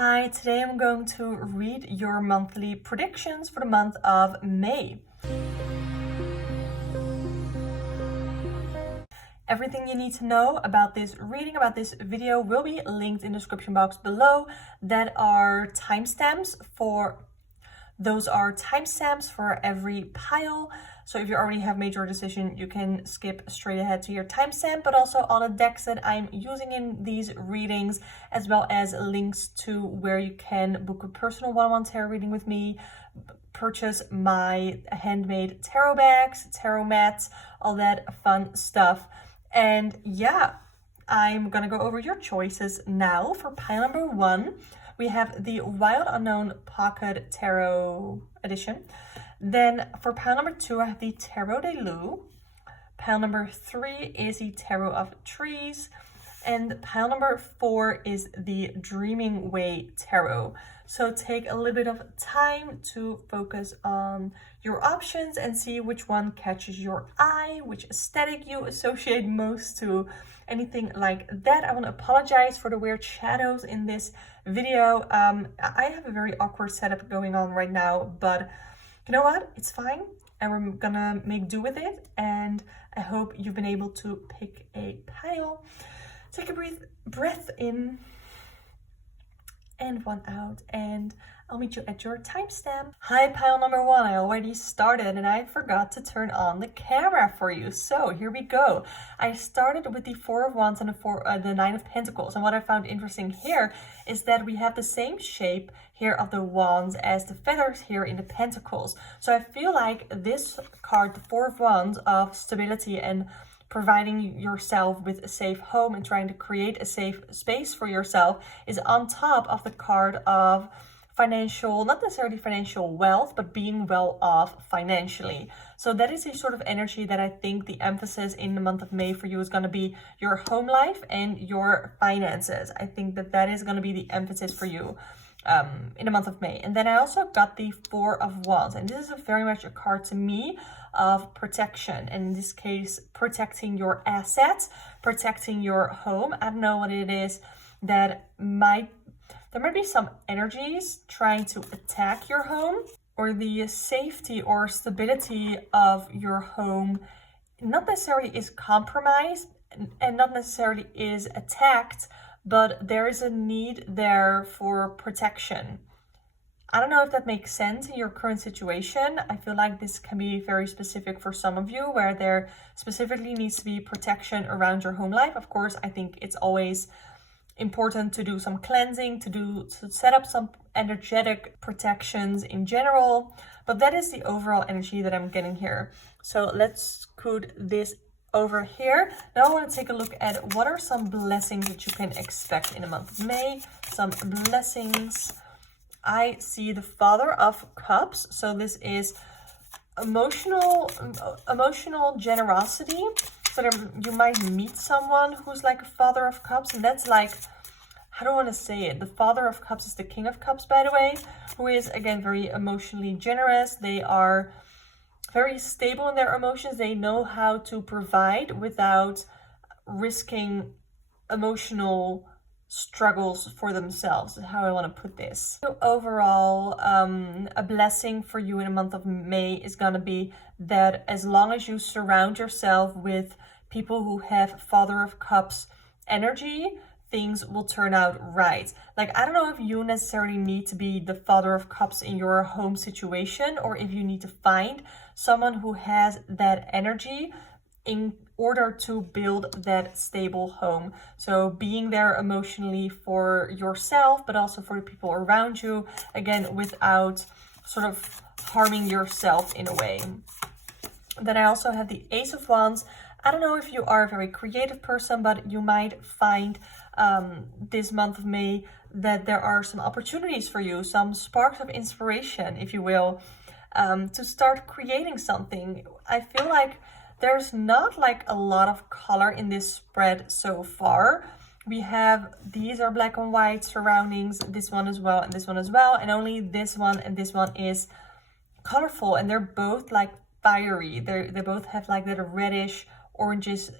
Hi, today I'm going to read your monthly predictions for the month of May. Everything you need to know about this reading, about this video, will be linked in the description box below. Those are timestamps for every pile. So if you already have made your decision, you can skip straight ahead to your timestamp, but also all the decks that I'm using in these readings, as well as links to where you can book a personal one-on-one tarot reading with me, purchase my handmade tarot bags, tarot mats, all that fun stuff. And yeah, I'm gonna go over your choices now. For pile number 1, we have the Wild Unknown Pocket Tarot Edition. Then for pile number 2, I have the Tarot de Lou. Pile number 3 is the Tarot of Trees. And pile number 4 is the Dreaming Way Tarot. So take a little bit of time to focus on your options and see which one catches your eye, which aesthetic you associate most to, anything like that. I want to apologize for the weird shadows in this video. I have a very awkward setup going on right now, but you know what? It's fine, and we're gonna make do with it. And I hope you've been able to pick a pile. Take a breath in and one out, and I'll meet you at your timestamp. Hi, pile number 1. I already started and I forgot to turn on the camera for you. So here we go. I started with the 4 of Wands and the 9 of Pentacles. And what I found interesting here is that we have the same shape here of the Wands as the feathers here in the Pentacles. So I feel like this card, the 4 of Wands, of stability and providing yourself with a safe home and trying to create a safe space for yourself, is on top of the card of financial, not necessarily financial wealth, but being well off financially. So that is a sort of energy that I think the emphasis in the month of May for you is going to be your home life and your finances. I think that is going to be the emphasis for you in the month of May. And then I also got the 4 of Wands, and this is very much a card to me of protection, and in this case protecting your assets, protecting your home. I don't know what it is that there might be some energies trying to attack your home, or the safety or stability of your home not necessarily is compromised and not necessarily is attacked, but there is a need there for protection. I don't know if that makes sense in your current situation. I feel like this can be very specific for some of you, where there specifically needs to be protection around your home life. Of course, I think it's always important to do some cleansing, to set up some energetic protections in general, but that is the overall energy that I'm getting here. So let's put this over here. Now I want to take a look at what are some blessings that you can expect in the month of May. Some blessings. I see the Father of Cups. So this is emotional generosity. So you might meet someone who's like a Father of Cups, and that's like, how do I want to say it? The Father of Cups is the King of Cups, by the way, who is, again, very emotionally generous. They are very stable in their emotions. They know how to provide without risking emotional struggles for themselves, is how I want to put this. So overall, a blessing for you in the month of May is going to be that as long as you surround yourself with people who have Father of Cups energy, things will turn out right. Like, I don't know if you necessarily need to be the Father of Cups in your home situation, or if you need to find someone who has that energy in order to build that stable home. So being there emotionally for yourself, but also for the people around you, again, without sort of harming yourself in a way. Then I also have the Ace of Wands. I don't know if you are a very creative person, but you might find this month of May that there are some opportunities for you, some sparks of inspiration, if you will, to start creating something. I feel like there's not like a lot of color in this spread so far. We have, these are black and white surroundings, this one as well, and this one as well, and only this one and this one is colorful, and they're both like fiery. They both have like that reddish, orangish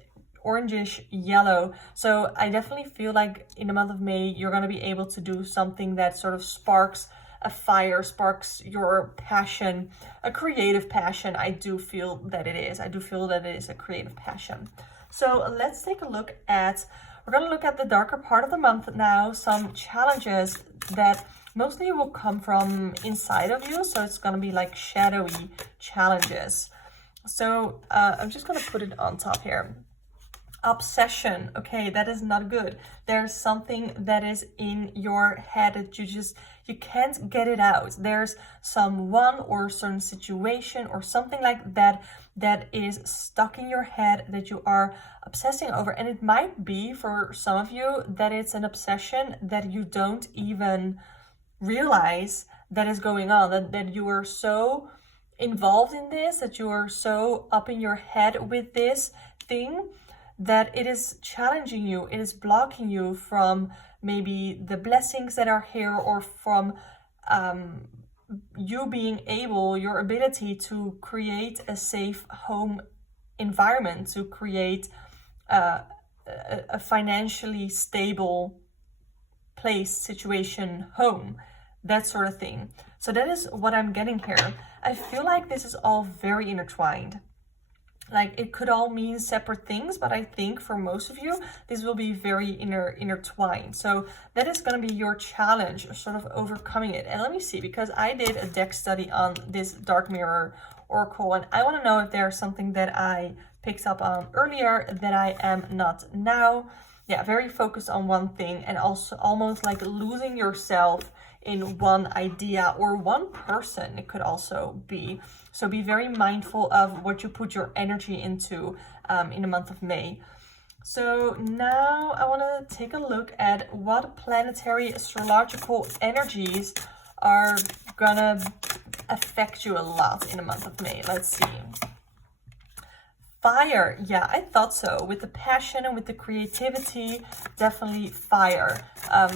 orangish yellow. So I definitely feel like in the month of May, you're going to be able to do something that sort of sparks a fire, sparks your passion, a creative passion. I do feel that it is. I do feel that it is a creative passion. So let's take a look at, we're going to look at the darker part of the month now, some challenges that mostly will come from inside of you. So it's going to be like shadowy challenges. So I'm just going to put it on top here. Obsession. Okay, that is not good. There's something that is in your head that you can't get it out. There's someone or a certain situation or something like that that is stuck in your head that you are obsessing over. And it might be for some of you that it's an obsession that you don't even realize that is going on, that you are so involved in this, that you are so up in your head with this thing, that it is challenging you, it is blocking you from maybe the blessings that are here, or from you being able, your ability to create a safe home environment, to create a financially stable place, situation, home, that sort of thing. So that is what I'm getting here. I feel like this is all very intertwined. Like it could all mean separate things, but I think for most of you, this will be very intertwined. So that is going to be your challenge, sort of overcoming it. And let me see, because I did a deck study on this Dark Mirror Oracle, and I want to know if there's something that I picked up on earlier that I am not now. Yeah, very focused on one thing, and also almost like losing yourself in one idea or one person, it could also be. So be very mindful of what you put your energy into in the month of May. So now I want to take a look at what planetary astrological energies are gonna affect you a lot in the month of May. Let's see. Fire, yeah, I thought so. With the passion and with the creativity, definitely fire.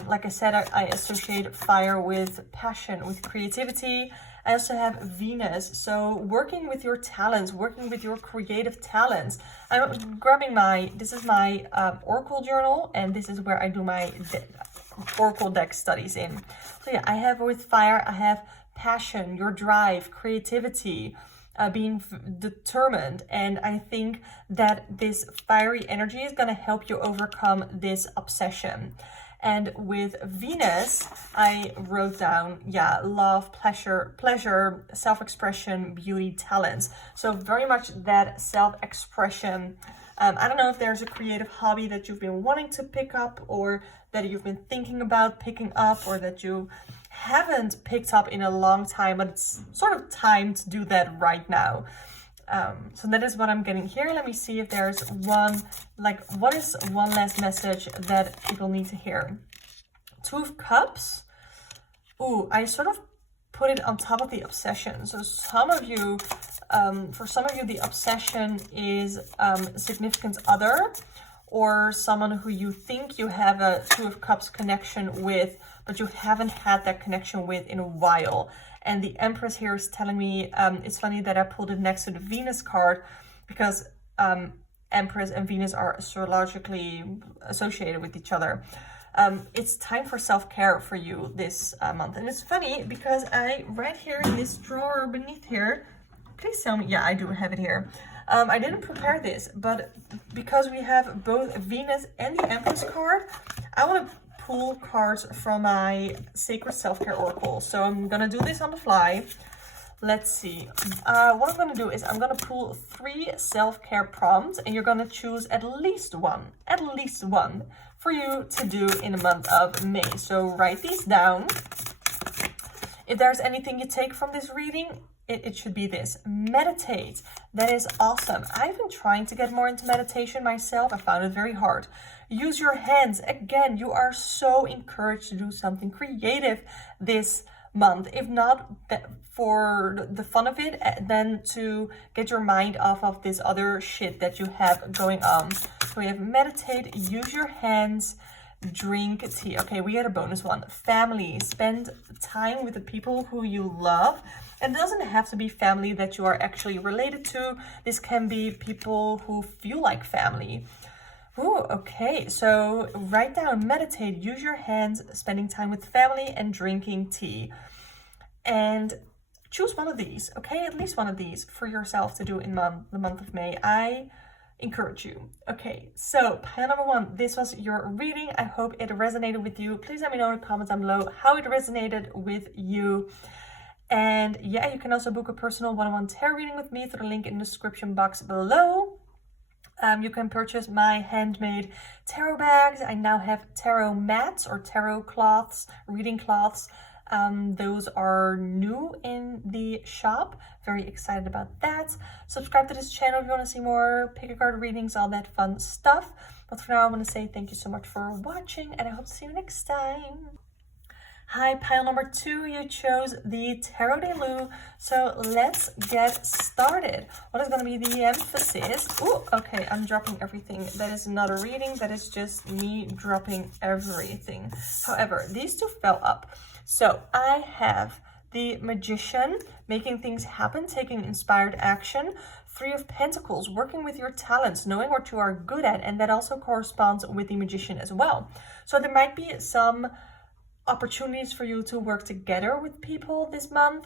Like I said, I associate fire with passion, with creativity. I also have Venus, so working with your talents, working with your creative talents. I'm grabbing this is my Oracle journal, and this is where I do my Oracle deck studies in. So yeah, I have with fire, I have passion, your drive, creativity, being determined. And I think that this fiery energy is going to help you overcome this obsession. And with Venus, I wrote down, yeah, love, pleasure, self-expression, beauty, talents. So very much that self-expression. I don't know if there's a creative hobby that you've been wanting to pick up, or that you've been thinking about picking up, or that you haven't picked up in a long time, but it's sort of time to do that right now. So that is what I'm getting here. Let me see if there's one, like, what is one last message that people need to hear? Two of Cups. Ooh, I sort of put it on top of the obsession. So some of you, for some of you, the obsession is a significant other, or someone who you think you have a Two of Cups connection with, but you haven't had that connection with in a while. And the Empress here is telling me, it's funny that I pulled it next to the Venus card, because Empress and Venus are astrologically associated with each other. It's time for self-care for you this month. And it's funny because right here in this drawer beneath here, please tell me, yeah, I do have it here. I didn't prepare this, but because we have both Venus and the Empress card, I want to pull cards from my Sacred Self-Care Oracle. So I'm gonna do this on the fly. Let's see. What I'm gonna do is I'm gonna pull 3 self-care prompts, and you're gonna choose at least one for you to do in the month of May. So write these down. If there's anything you take from this reading, it should be this. Meditate. That is awesome. I've been trying to get more into meditation myself. I found it very hard. Use your hands. Again, you are so encouraged to do something creative this month. If not for the fun of it, then to get your mind off of this other shit that you have going on. So we have meditate, use your hands, drink tea. Okay, we had a bonus one. Family. Spend time with the people who you love. And it doesn't have to be family that you are actually related to. This can be people who feel like family. Ooh, okay. So write down, meditate, use your hands, spending time with family, and drinking tea. And choose one of these, okay? At least one of these for yourself to do in the month of May. I encourage you. Okay, so pile number 1, this was your reading. I hope it resonated with you. Please let me know in the comments down below how it resonated with you. And yeah, you can also book a personal one-on-one tarot reading with me through the link in the description box below. You can purchase my handmade tarot bags. I now have tarot mats or tarot cloths, reading cloths. Those are new in the shop. Very excited about that. Subscribe to this channel if you want to see more pick a card readings, all that fun stuff. But for now, I want to say thank you so much for watching, and I hope to see you next time. Hi, pile number 2, you chose the Tarot de Lou. So let's get started. What is going to be the emphasis? Oh, okay, I'm dropping everything. That is not a reading, that is just me dropping everything. However, these two fell up. So I have the Magician, making things happen, taking inspired action. 3 of Pentacles, working with your talents, knowing what you are good at, and that also corresponds with the Magician as well. So there might be some opportunities for you to work together with people this month,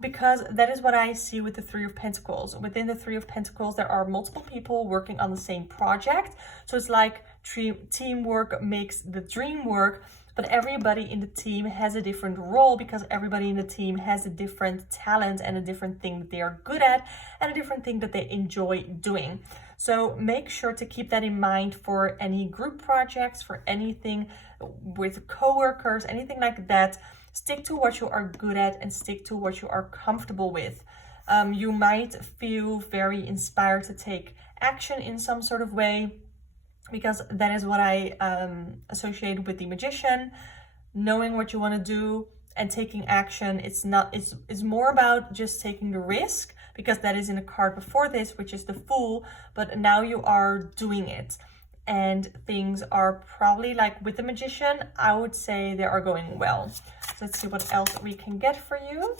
because that is what I see with the 3 of Pentacles. Within the 3 of Pentacles, there are multiple people working on the same project. So it's like teamwork makes the dream work, but everybody in the team has a different role, because everybody in the team has a different talent and a different thing that they are good at and a different thing that they enjoy doing. So make sure to keep that in mind for any group projects, for anything with coworkers, anything like that. Stick to what you are good at and stick to what you are comfortable with. You might feel very inspired to take action in some sort of way, because that is what I associate with the Magician. Knowing what you want to do and taking action. It's more about just taking the risk, because that is in a card before this, which is the Fool, but now you are doing it. And things are probably, like with the Magician, I would say they are going well. So let's see what else we can get for you.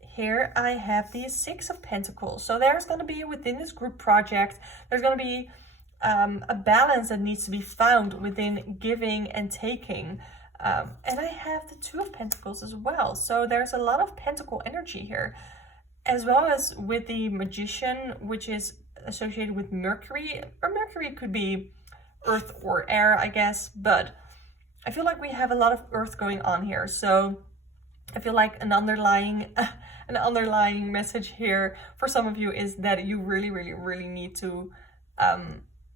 Here I have the 6 of Pentacles. So there's going to be, within this group project, there's going to be a balance that needs to be found within giving and taking. And I have the 2 of Pentacles as well. So there's a lot of Pentacle energy here, as well as with the Magician, which is associated with Mercury, or Mercury could be earth or air, I guess, but I feel like we have a lot of earth going on here. So I feel like an underlying message here for some of you is that you really need to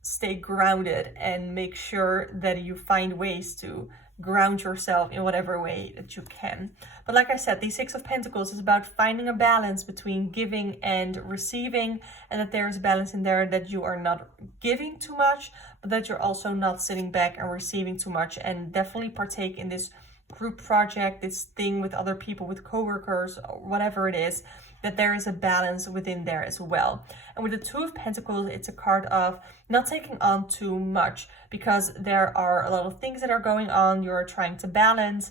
stay grounded and make sure that you find ways to ground yourself in whatever way that you can. But like I said, the 6 of Pentacles is about finding a balance between giving and receiving, and that there is a balance in there, that you are not giving too much, but that you're also not sitting back and receiving too much. And definitely partake in this group project, this thing with other people, with coworkers, or whatever it is, that there is a balance within there as well. And with the 2 of Pentacles, it's a card of not taking on too much, because there are a lot of things that are going on, you're trying to balance,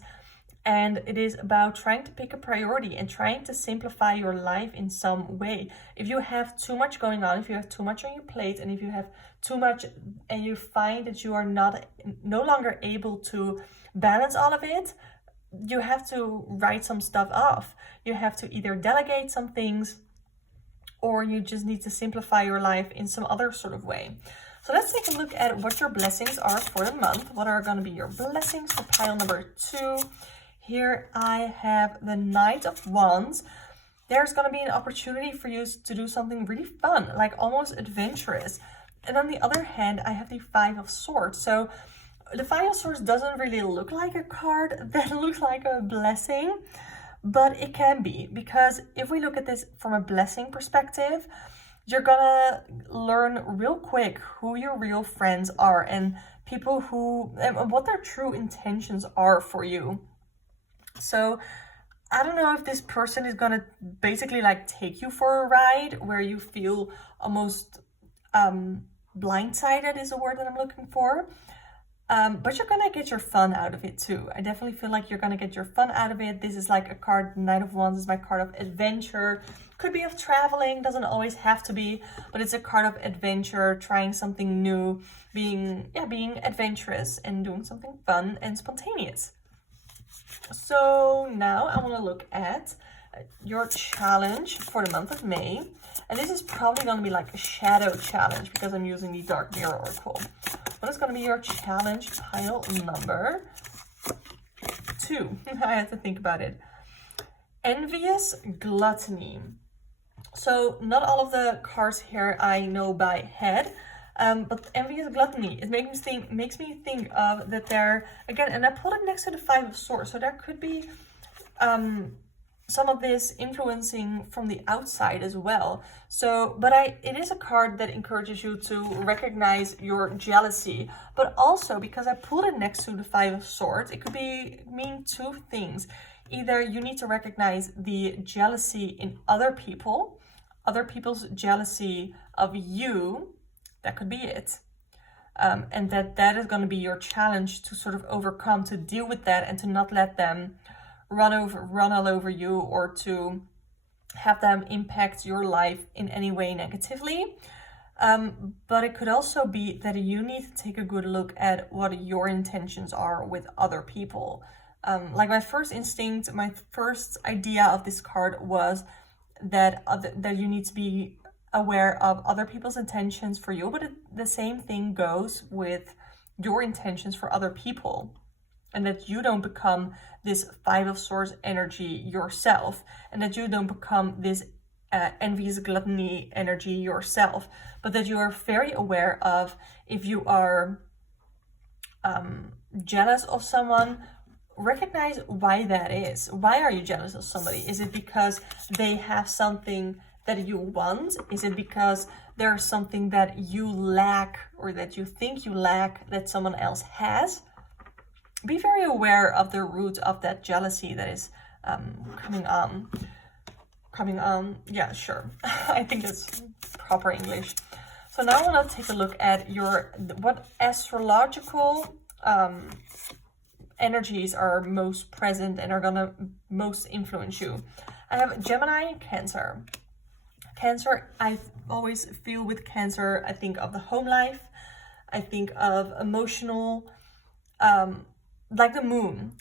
and it is about trying to pick a priority and trying to simplify your life in some way. If you have too much going on, if you have too much on your plate, and if you have too much and you find that you are no longer able to balance all of it, you have to write some stuff off. You have to either delegate some things, or you just need to simplify your life in some other sort of way. So let's take a look at what your blessings are for the month. What are going to be your blessings for pile number 2? Here I have the Knight of Wands. There's going to be an opportunity for you to do something really fun, like almost adventurous. And on the other hand, I have the 5 of Swords. So the 5 of Swords doesn't really look like a card that looks like a blessing, but it can be, because if we look at this from a blessing perspective, you're gonna learn real quick who your real friends are, and people who, and what their true intentions are for you. So I don't know if this person is gonna basically like take you for a ride where you feel almost blindsided is the word that I'm looking for. But you're gonna get your fun out of it too. I definitely feel like you're gonna get your fun out of it. This is like a card, Knight of Wands is my card of adventure. Could be of traveling, doesn't always have to be, but it's a card of adventure, trying something new, being adventurous and doing something fun and spontaneous. So now I want to look at your challenge for the month of May. And this is probably going to be like a shadow challenge because I'm using the Dark Mirror Oracle. What is going to be your challenge pile number 2? I had to think about it. Envious Gluttony. So not all of the cards here I know by head, but Envious Gluttony, it makes me think of that there, again, and I pulled it next to the Five of Swords, so there could be some of this influencing from the outside as well. So, but it is a card that encourages you to recognize your jealousy, but also because I pulled it next to the Five of Swords, it could mean two things. Either you need to recognize the jealousy in other people, other people's jealousy of you, that could be it. And that is going to be your challenge to sort of overcome, to deal with that and to not let them run all over you or to have them impact your life in any way negatively. But it could also be that you need to take a good look at what your intentions are with other people. Like my first instinct, my first idea of this card was that you need to be aware of other people's intentions for you, but the same thing goes with your intentions for other people, and that you don't become this Five of Swords energy yourself, and that you don't become this envious gluttony energy yourself, but that you are very aware of if you are jealous of someone. Recognize why that is. Why are you jealous of somebody? Is it because they have something that you want? Is it because there's something that you lack or that you think you lack that someone else has? Be very aware of the root of that jealousy that is coming on. Yeah, sure. I think it's proper English. So now I want to take a look at what astrological energies are most present and are gonna most influence you. I have Gemini and Cancer. Cancer, I always feel with Cancer, I think of the home life. I think of emotional, like the moon.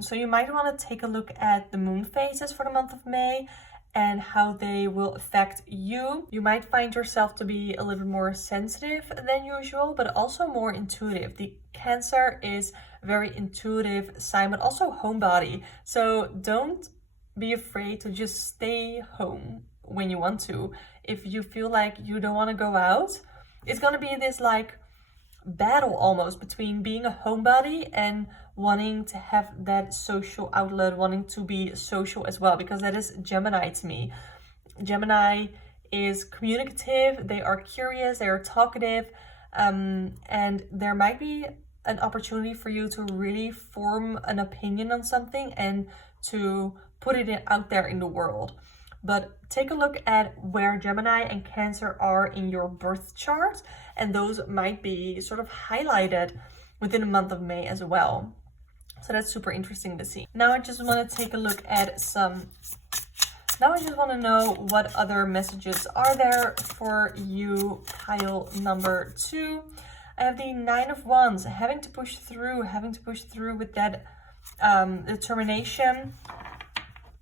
So you might want to take a look at the moon phases for the month of May and how they will affect you. You might find yourself to be a little bit more sensitive than usual, but also more intuitive. The Cancer is very intuitive sign, but also homebody. So don't be afraid to just stay home when you want to. If you feel like you don't want to go out, it's going to be this like battle almost between being a homebody and wanting to have that social outlet, wanting to be social as well, because that is Gemini to me. Gemini is communicative, they are curious, they are talkative, and there might be an opportunity for you to really form an opinion on something and to put it out there in the world. But take a look at where Gemini and Cancer are in your birth chart, and those might be sort of highlighted within the month of May as well. So that's super interesting to see. Now I just want to take a look at now I just want to know what other messages are there for you, pile number 2. I have the Nine of Wands, having to push through with that determination.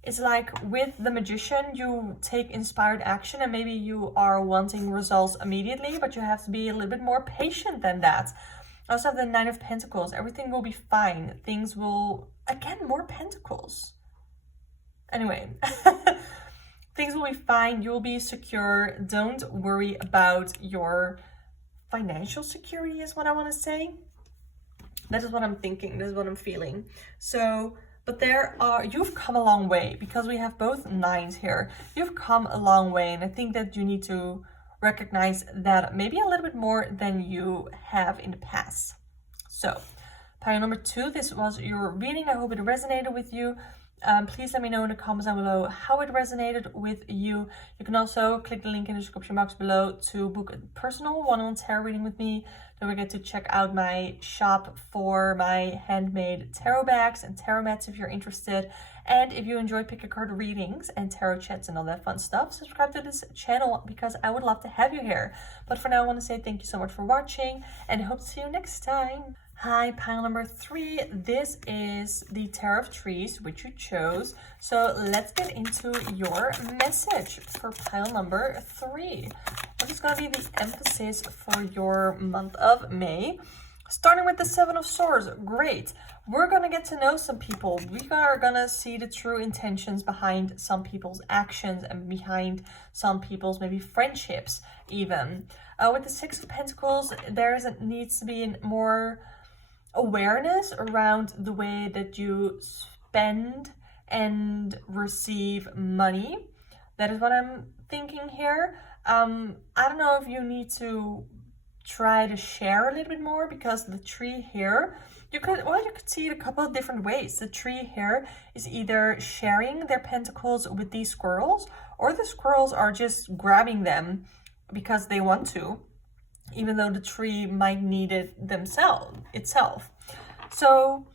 It's like with the Magician, you take inspired action and maybe you are wanting results immediately, but you have to be a little bit more patient than that. I also have the Nine of Pentacles. Everything will be fine. Things will, again, more Pentacles. Anyway, things will be fine. You will be secure. Don't worry about your financial security is what I want to say. That is what I'm thinking. This is what I'm feeling. So, but you've come a long way because we have both nines here. You've come a long way, and I think that you need to recognize that maybe a little bit more than you have in the past. So, pile number 2, this was your reading. I hope it resonated with you. Please let me know in the comments down below how it resonated with you. You can also click the link in the description box below to book a personal one-on-one tarot reading with me. Don't forget to check out my shop for my handmade tarot bags and tarot mats if you're interested. And if you enjoy pick a card readings and tarot chats and all that fun stuff, subscribe to this channel because I would love to have you here. But for now, I want to say thank you so much for watching and hope to see you next time. Hi, pile number 3. This is the Tarot of Trees, which you chose. So let's get into your message for pile number 3. What is going to be the emphasis for your month of May? Starting with the Seven of Swords. Great. We're going to get to know some people. We are going to see the true intentions behind some people's actions and behind some people's maybe friendships even. With the Six of Pentacles, needs to be more awareness around the way that you spend and receive money. That is what I'm thinking here. I don't know if you need to try to share a little bit more, because the tree here, you could see it a couple of different ways. The tree here is either sharing their pentacles with these squirrels, or the squirrels are just grabbing them because they want to, even though the tree might need it itself. So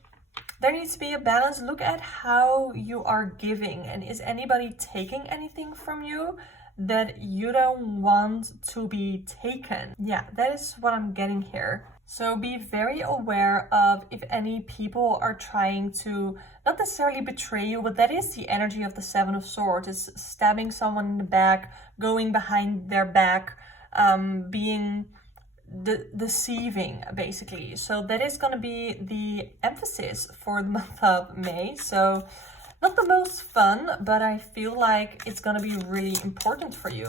there needs to be a balance. Look at how you are giving, and is anybody taking anything from you that you don't want to be taken? Yeah, that is what I'm getting here. So be very aware of if any people are trying to not necessarily betray you, but that is the energy of the Seven of Swords. It's stabbing someone in the back, going behind their back, being deceiving basically. So that is going to be the emphasis for the month of May. So not the most fun, but I feel like it's going to be really important for you.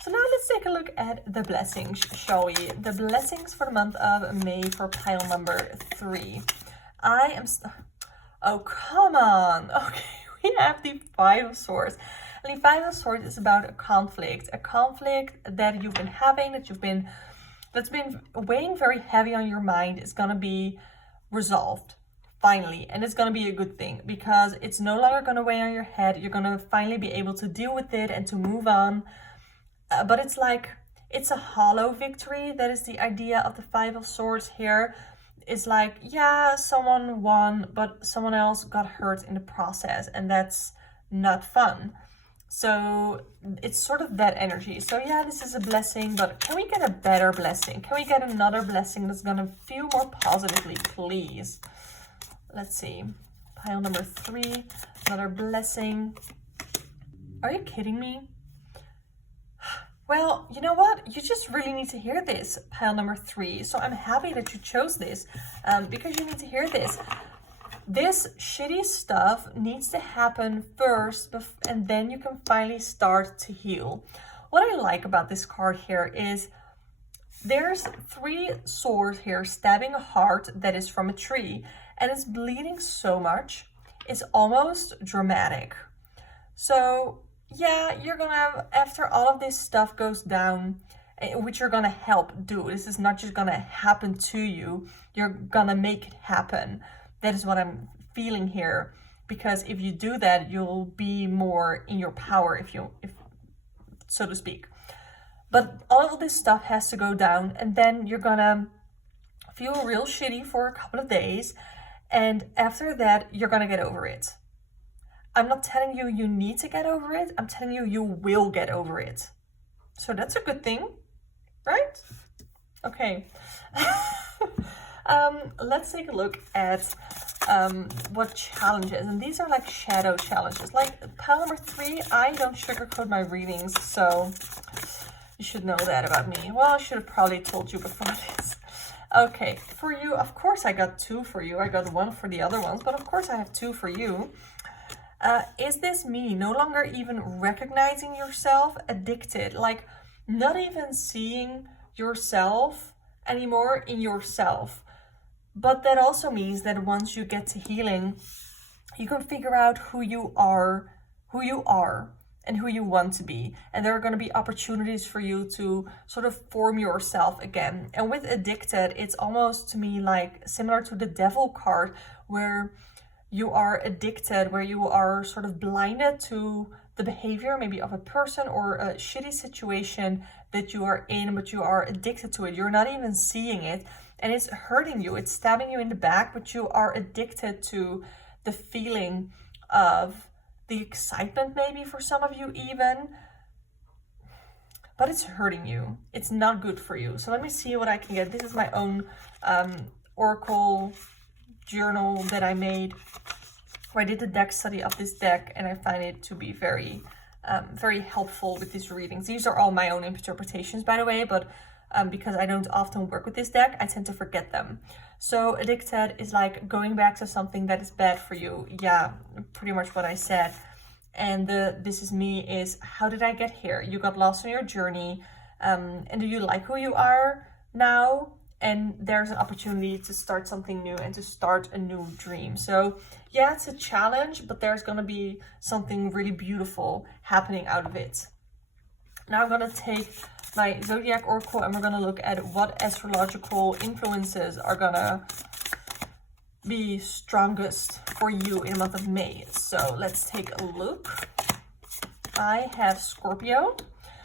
So now let's take a look at the blessings, shall we? The blessings for the month of May for pile number 3. Oh, come on. Okay, we have the Five of Swords. And the Five of Swords is about a conflict that you've been having, that's been weighing very heavy on your mind. Is going to be resolved finally, and it's going to be a good thing because it's no longer going to weigh on your head. You're going to finally be able to deal with it and to move on. But it's like, it's a hollow victory. That is the idea of the Five of Swords here. It's like, yeah, someone won, but someone else got hurt in the process, and that's not fun. So it's sort of that energy. So yeah, this is a blessing, but can we get a better blessing? Can we get another blessing that's gonna feel more positively, please? Let's see. Pile number 3, another blessing. Are you kidding me? Well, you know what? You just really need to hear this, pile number 3. So I'm happy that you chose this because you need to hear this. This shitty stuff needs to happen first, and then you can finally start to heal. What I like about this card here is there's 3 swords here stabbing a heart that is from a tree, and it's bleeding so much. It's almost dramatic. So yeah, you're gonna, after all of this stuff goes down, which you're gonna help do, this is not just gonna happen to you, you're gonna make it happen. That is what I'm feeling here, because if you do that, you'll be more in your power, if so to speak. But all of this stuff has to go down, and then you're gonna feel real shitty for a couple of days, and after that, you're gonna get over it. I'm not telling you you need to get over it, I'm telling you you will get over it. So that's a good thing, right? Okay. Let's take a look at what challenges, and these are like shadow challenges. Like pile number 3, I don't sugarcoat my readings, so you should know that about me. Well, I should have probably told you before this. Okay, for you, of course I got 2 for you. I got 1 for the other ones, but of course I have 2 for you. Is this me no longer even recognizing yourself? Addicted, like not even seeing yourself anymore in yourself. But that also means that once you get to healing, you can figure out who you are and who you want to be. And there are going to be opportunities for you to sort of form yourself again. And with addicted, it's almost to me like similar to the Devil card, where you are addicted, where you are sort of blinded to the behavior maybe of a person or a shitty situation that you are in, but you are addicted to it. You're not even seeing it, and it's hurting you. It's stabbing you in the back, but you are addicted to the feeling of the excitement, maybe for some of you even, but it's hurting you. It's not good for you. So let me see what I can get. This is my own Oracle journal that I made, where I did the deck study of this deck, and I find it to be very, very helpful with these readings. These are all my own interpretations, by the way, but because I don't often work with this deck, I tend to forget them. So addicted is like going back to something that is bad for you. Yeah, pretty much what I said. And the This Is Me is, how did I get here? You got lost on your journey. And do you like who you are now? And there's an opportunity to start something new and to start a new dream. So yeah, it's a challenge, but there's going to be something really beautiful happening out of it. Now I'm going to take my Zodiac Oracle, and we're going to look at what astrological influences are going to be strongest for you in the month of May. So let's take a look. I have Scorpio.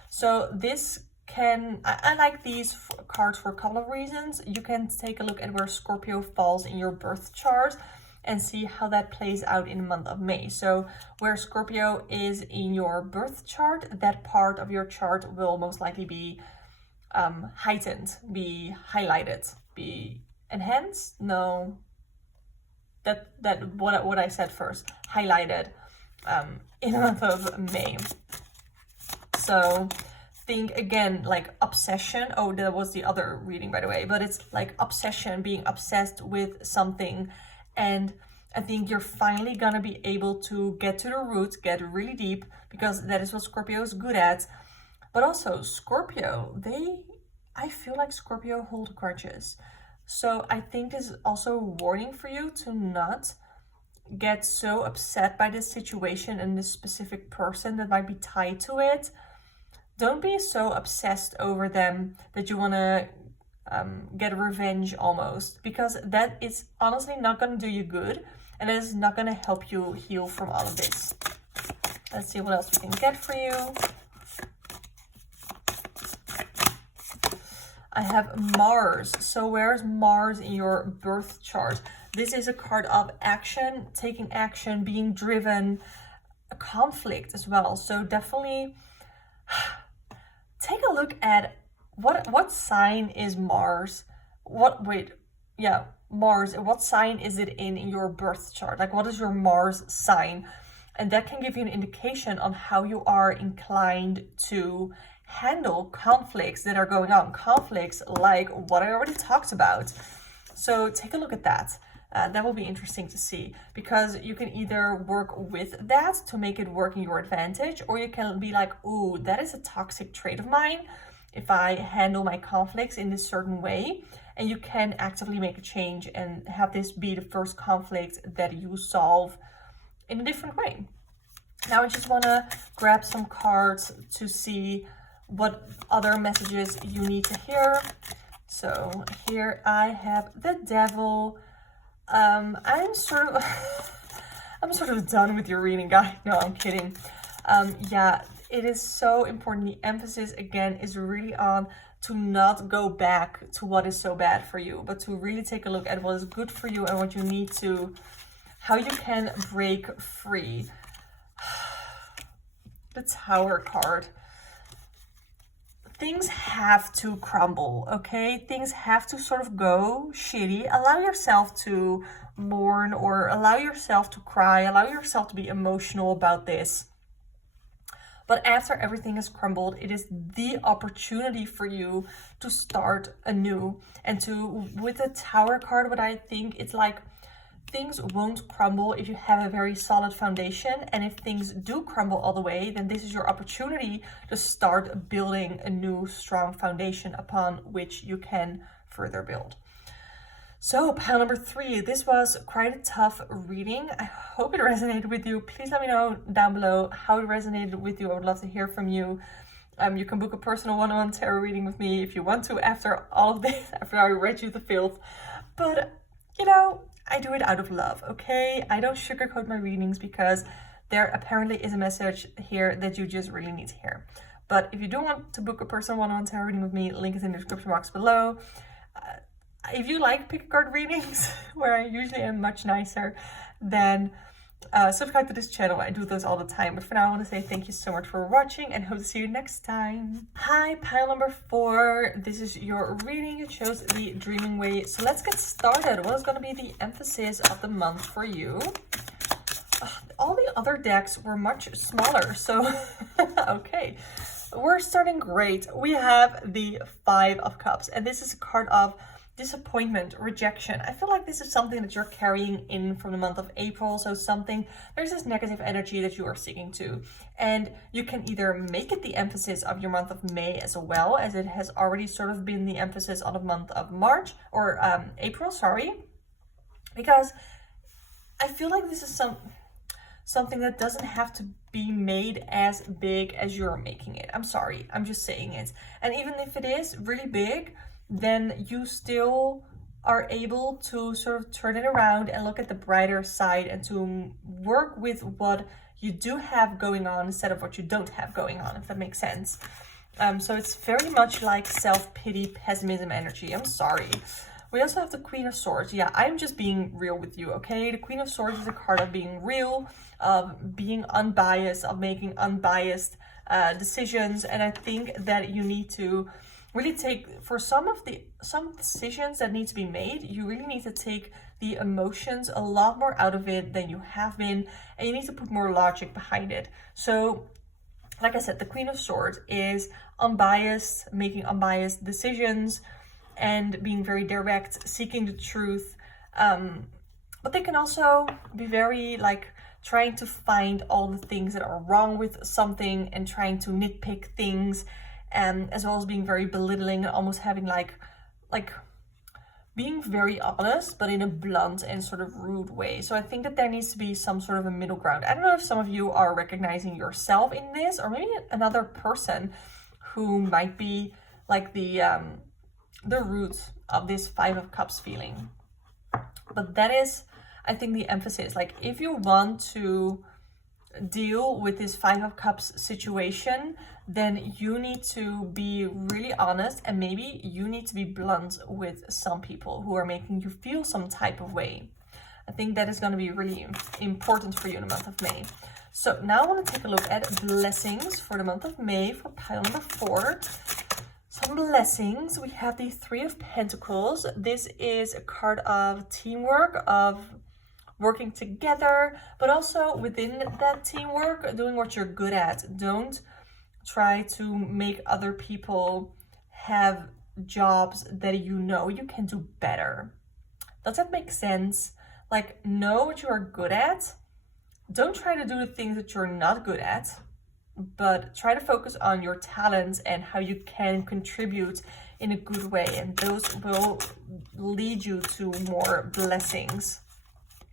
So this I like these cards for a couple of reasons. You can take a look at where Scorpio falls in your birth chart and see how that plays out in the month of May. So where Scorpio is in your birth chart, that part of your chart will most likely be heightened, be highlighted, be enhanced. No, that what I said first, highlighted in the month of May. So think again, like obsession. Oh, that was the other reading, by the way, but it's like obsession, being obsessed with something. And I think you're finally gonna be able to get to the root, get really deep, because that is what Scorpio is good at. But also Scorpio, I feel like Scorpio hold grudges. So I think this is also a warning for you to not get so upset by this situation and this specific person that might be tied to it. Don't be so obsessed over them that you want to get revenge almost, because that is honestly not going to do you good, and it is not going to help you heal from all of this. Let's see what else we can get for you. I have Mars. So where's Mars in your birth chart? This is a card of action, taking action, being driven, a conflict as well. So definitely take a look at what sign is Mars? Mars. What sign is it in your birth chart? Like, what is your Mars sign? And that can give you an indication on how you are inclined to handle conflicts that are going on. Conflicts like what I already talked about. So take a look at that. That will be interesting to see, because you can either work with that to make it work in your advantage, or you can be like, ooh, that is a toxic trait of mine if I handle my conflicts in this certain way. And you can actively make a change and have this be the first conflict that you solve in a different way. Now I just want to grab some cards to see what other messages you need to hear. So here I have the Devil. I'm sort of done with your reading, guys. No, I'm kidding. Yeah, it is so important. The emphasis again is really on to not go back to what is so bad for you, but to really take a look at what is good for you and what you need to, how you can break free. The Tower card. Things have to crumble, okay? Things have to sort of go shitty. Allow yourself to mourn, or allow yourself to cry, allow yourself to be emotional about this. But after everything has crumbled, it is the opportunity for you to start anew. And with the Tower card, what I think, it's like, things won't crumble if you have a very solid foundation. And if things do crumble all the way, then this is your opportunity to start building a new strong foundation upon which you can further build. So pile number 3, this was quite a tough reading. I hope it resonated with you. Please let me know down below how it resonated with you. I would love to hear from you. You can book a personal one-on-one tarot reading with me if you want to, after all of this, after I read you the filth. But you know, I do it out of love, okay? I don't sugarcoat my readings because there apparently is a message here that you just really need to hear. But if you do want to book a personal one-on-one tarot reading with me, link is in the description box below. If you like pick a card readings, where I usually am much nicer, then subscribe to this channel. I do those all the time. But for now, I want to say thank you so much for watching and hope to see you next time. Hi, pile number 4. This is your reading. It shows the dreaming way. So let's get started. What is going to be the emphasis of the month for you? All the other decks were much smaller, so okay. We're starting great. We have the 5 of Cups, and this is a card of disappointment, rejection. I feel like this is something that you're carrying in from the month of April. So there's this negative energy that you are seeking to. And you can either make it the emphasis of your month of May as well, as it has already sort of been the emphasis on the month of March, or April, sorry. Because I feel like this is something that doesn't have to be made as big as you're making it. I'm sorry, I'm just saying it. And even if it is really big, then you still are able to sort of turn it around and look at the brighter side and to work with what you do have going on instead of what you don't have going on, if that makes sense. So it's very much like self-pity, pessimism energy. I'm sorry. We also have the Queen of Swords. Yeah, I'm just being real with you, okay? The Queen of Swords is a card of being real, of being unbiased, of making unbiased decisions. And I think that you need to really take, for some decisions that need to be made, you really need to take the emotions a lot more out of it than you have been, and you need to put more logic behind it. So, like I said, the Queen of Swords is unbiased, making unbiased decisions, and being very direct, seeking the truth. But they can also be very like trying to find all the things that are wrong with something and trying to nitpick things, as well as being very belittling and almost having like being very honest, but in a blunt and sort of rude way. So I think that there needs to be some sort of a middle ground. I don't know if some of you are recognizing yourself in this, or maybe another person who might be like the root of this 5 of Cups feeling. But that is, I think, the emphasis. Like, if you want to deal with this 5 of Cups situation, then you need to be really honest, and maybe you need to be blunt with some people who are making you feel some type of way. I think that is going to be really important for you in the month of May. So now I want to take a look at blessings for the month of May for pile number 4. Some blessings. We have the 3 of Pentacles. This is a card of teamwork, of working together, but also within that teamwork, doing what you're good at. Don't try to make other people have jobs that you know you can do better. Does that make sense? Like, know what you are good at. Don't try to do the things that you're not good at, but try to focus on your talents and how you can contribute in a good way, and those will lead you to more blessings.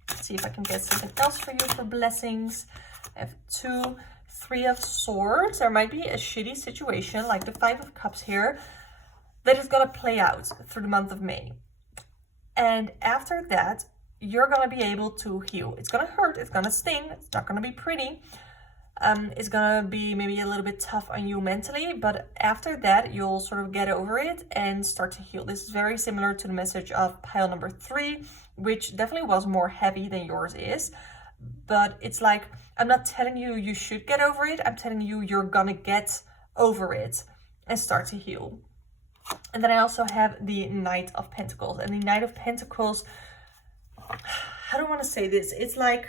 Let's see if I can get something else for you for blessings. I have 2, 3 of Swords. There might be a shitty situation like the 5 of Cups here that is going to play out through the month of May. And after that, you're going to be able to heal. It's going to hurt. It's going to sting. It's not going to be pretty. It's going to be maybe a little bit tough on you mentally, but after that, you'll sort of get over it and start to heal. This is very similar to the message of pile number 3, which definitely was more heavy than yours is. But it's like, I'm not telling you you should get over it. I'm telling you you're going to get over it and start to heal. And then I also have the Knight of Pentacles. And the Knight of Pentacles, how do I want to say this? It's like,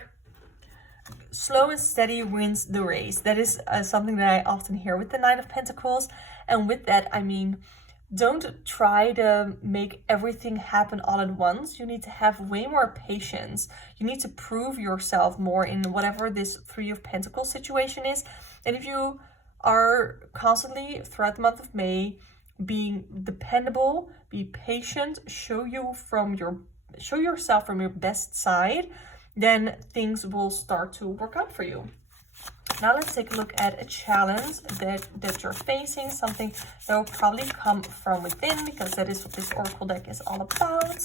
slow and steady wins the race. That is something that I often hear with the Knight of Pentacles. And with that, I mean, don't try to make everything happen all at once. You need to have way more patience. You need to prove yourself more in whatever this 3 of Pentacles situation is. And if you are constantly throughout the month of May being dependable, be patient, show yourself from your best side, then things will start to work out for you. Now let's take a look at a challenge that you're facing, something that will probably come from within, because that is what this Oracle deck is all about.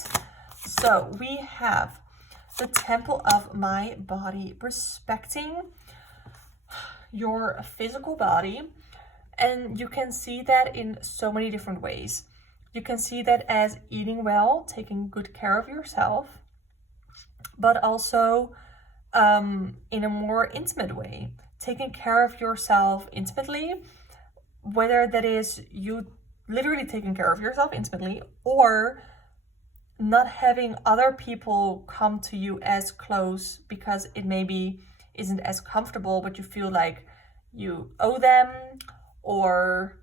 So we have the temple of my body, respecting your physical body. And you can see that in so many different ways. You can see that as eating well, taking good care of yourself, but also in a more intimate way, taking care of yourself intimately, whether that is you literally taking care of yourself intimately or not having other people come to you as close because it maybe isn't as comfortable, but you feel like you owe them or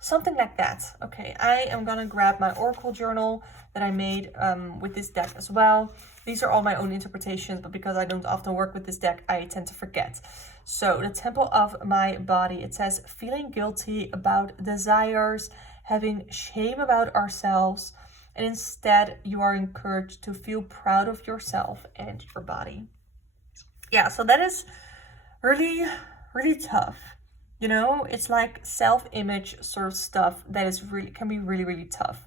something like that. Okay, I am gonna grab my oracle journal that I made with this deck as well. These are all my own interpretations, but because I don't often work with this deck, I tend to forget. So the temple of my body, it says feeling guilty about desires, having shame about ourselves, and instead you are encouraged to feel proud of yourself and your body. Yeah, so that is really, really tough. You know, it's like self-image sort of stuff that is really can be really, really tough.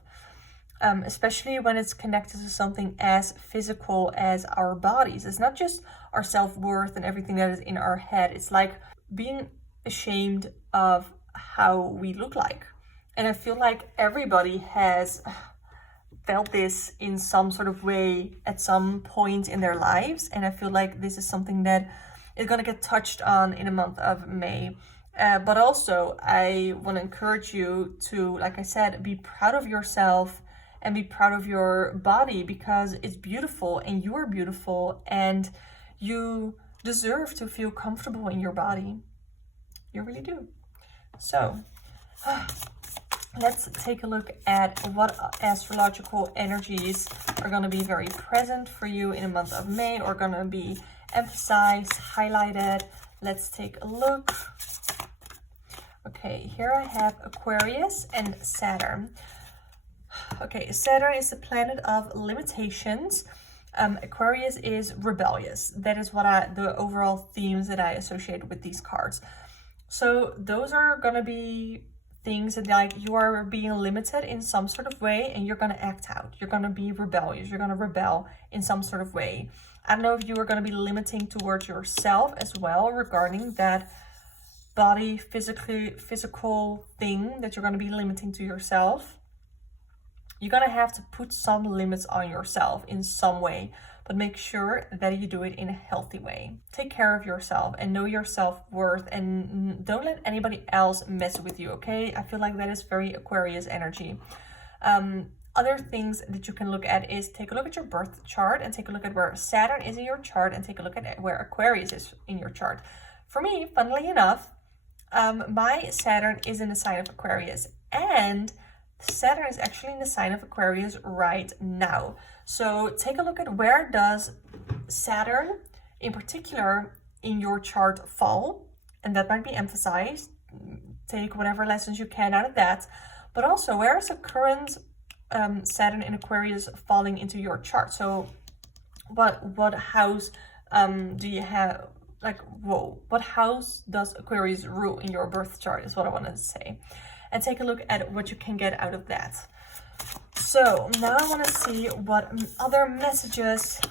Especially when it's connected to something as physical as our bodies. It's not just our self-worth and everything that is in our head. It's like being ashamed of how we look like. And I feel like everybody has felt this in some sort of way at some point in their lives. And I feel like this is something that is going to get touched on in the month of May. But also, I want to encourage you to, like I said, be proud of yourself and be proud of your body because it's beautiful and you are beautiful and you deserve to feel comfortable in your body. You really do. So, let's take a look at what astrological energies are going to be very present for you in the month of May or going to be emphasized, highlighted. Let's take a look. Okay, here I have Aquarius and Saturn. Okay, Saturn is the planet of limitations. Aquarius is rebellious. That is what the overall themes that I associate with these cards. So those are going to be things that like you are being limited in some sort of way and you're going to act out. You're going to be rebellious. You're going to rebel in some sort of way. I don't know if you are going to be limiting towards yourself as well regarding that body physical thing that you're going to be limiting to yourself. You're going to have to put some limits on yourself in some way, but make sure that you do it in a healthy way. Take care of yourself and know your self-worth and don't let anybody else mess with you, okay? I feel like that is very Aquarius energy. Other things that you can look at is take a look at your birth chart and take a look at where Saturn is in your chart and take a look at where Aquarius is in your chart. For me, funnily enough, my Saturn is in the sign of Aquarius and Saturn is actually in the sign of Aquarius right now. So take a look at where does Saturn in particular in your chart fall, and that might be emphasized. Take whatever lessons you can out of that, but also where is the current Saturn in Aquarius falling into your chart? So what house do you have? Like, whoa, what house does Aquarius rule in your birth chart is what I wanted to say. And take a look at what you can get out of that. So now I want to see what other messages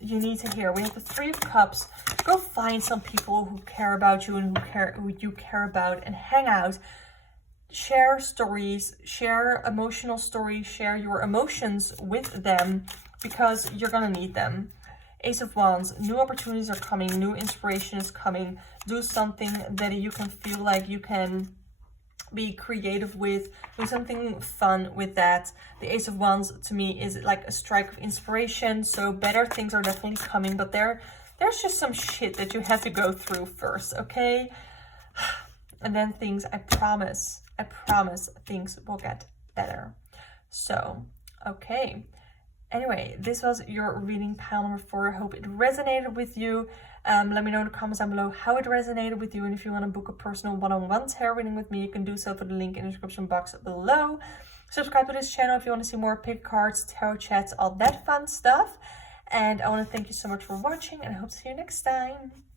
you need to hear. We have the Three of Cups. Go find some people who care about you and who you care about and hang out. Share stories, share emotional stories, share your emotions with them because you're going to need them. Ace of Wands, new opportunities are coming, new inspiration is coming. Do something that you can feel like you can be creative with, do something fun with that. The Ace of Wands to me is like a strike of inspiration, so better things are definitely coming, but there's just some shit that you have to go through first, okay? And then things, I promise things will get better. So, okay. Anyway, this was your reading pile number 4. I hope it resonated with you. Let me know in the comments down below how it resonated with you. And if you want to book a personal one-on-one tarot reading with me, you can do so through the link in the description box below. Subscribe to this channel if you want to see more pick cards, tarot chats, all that fun stuff. And I want to thank you so much for watching and I hope to see you next time.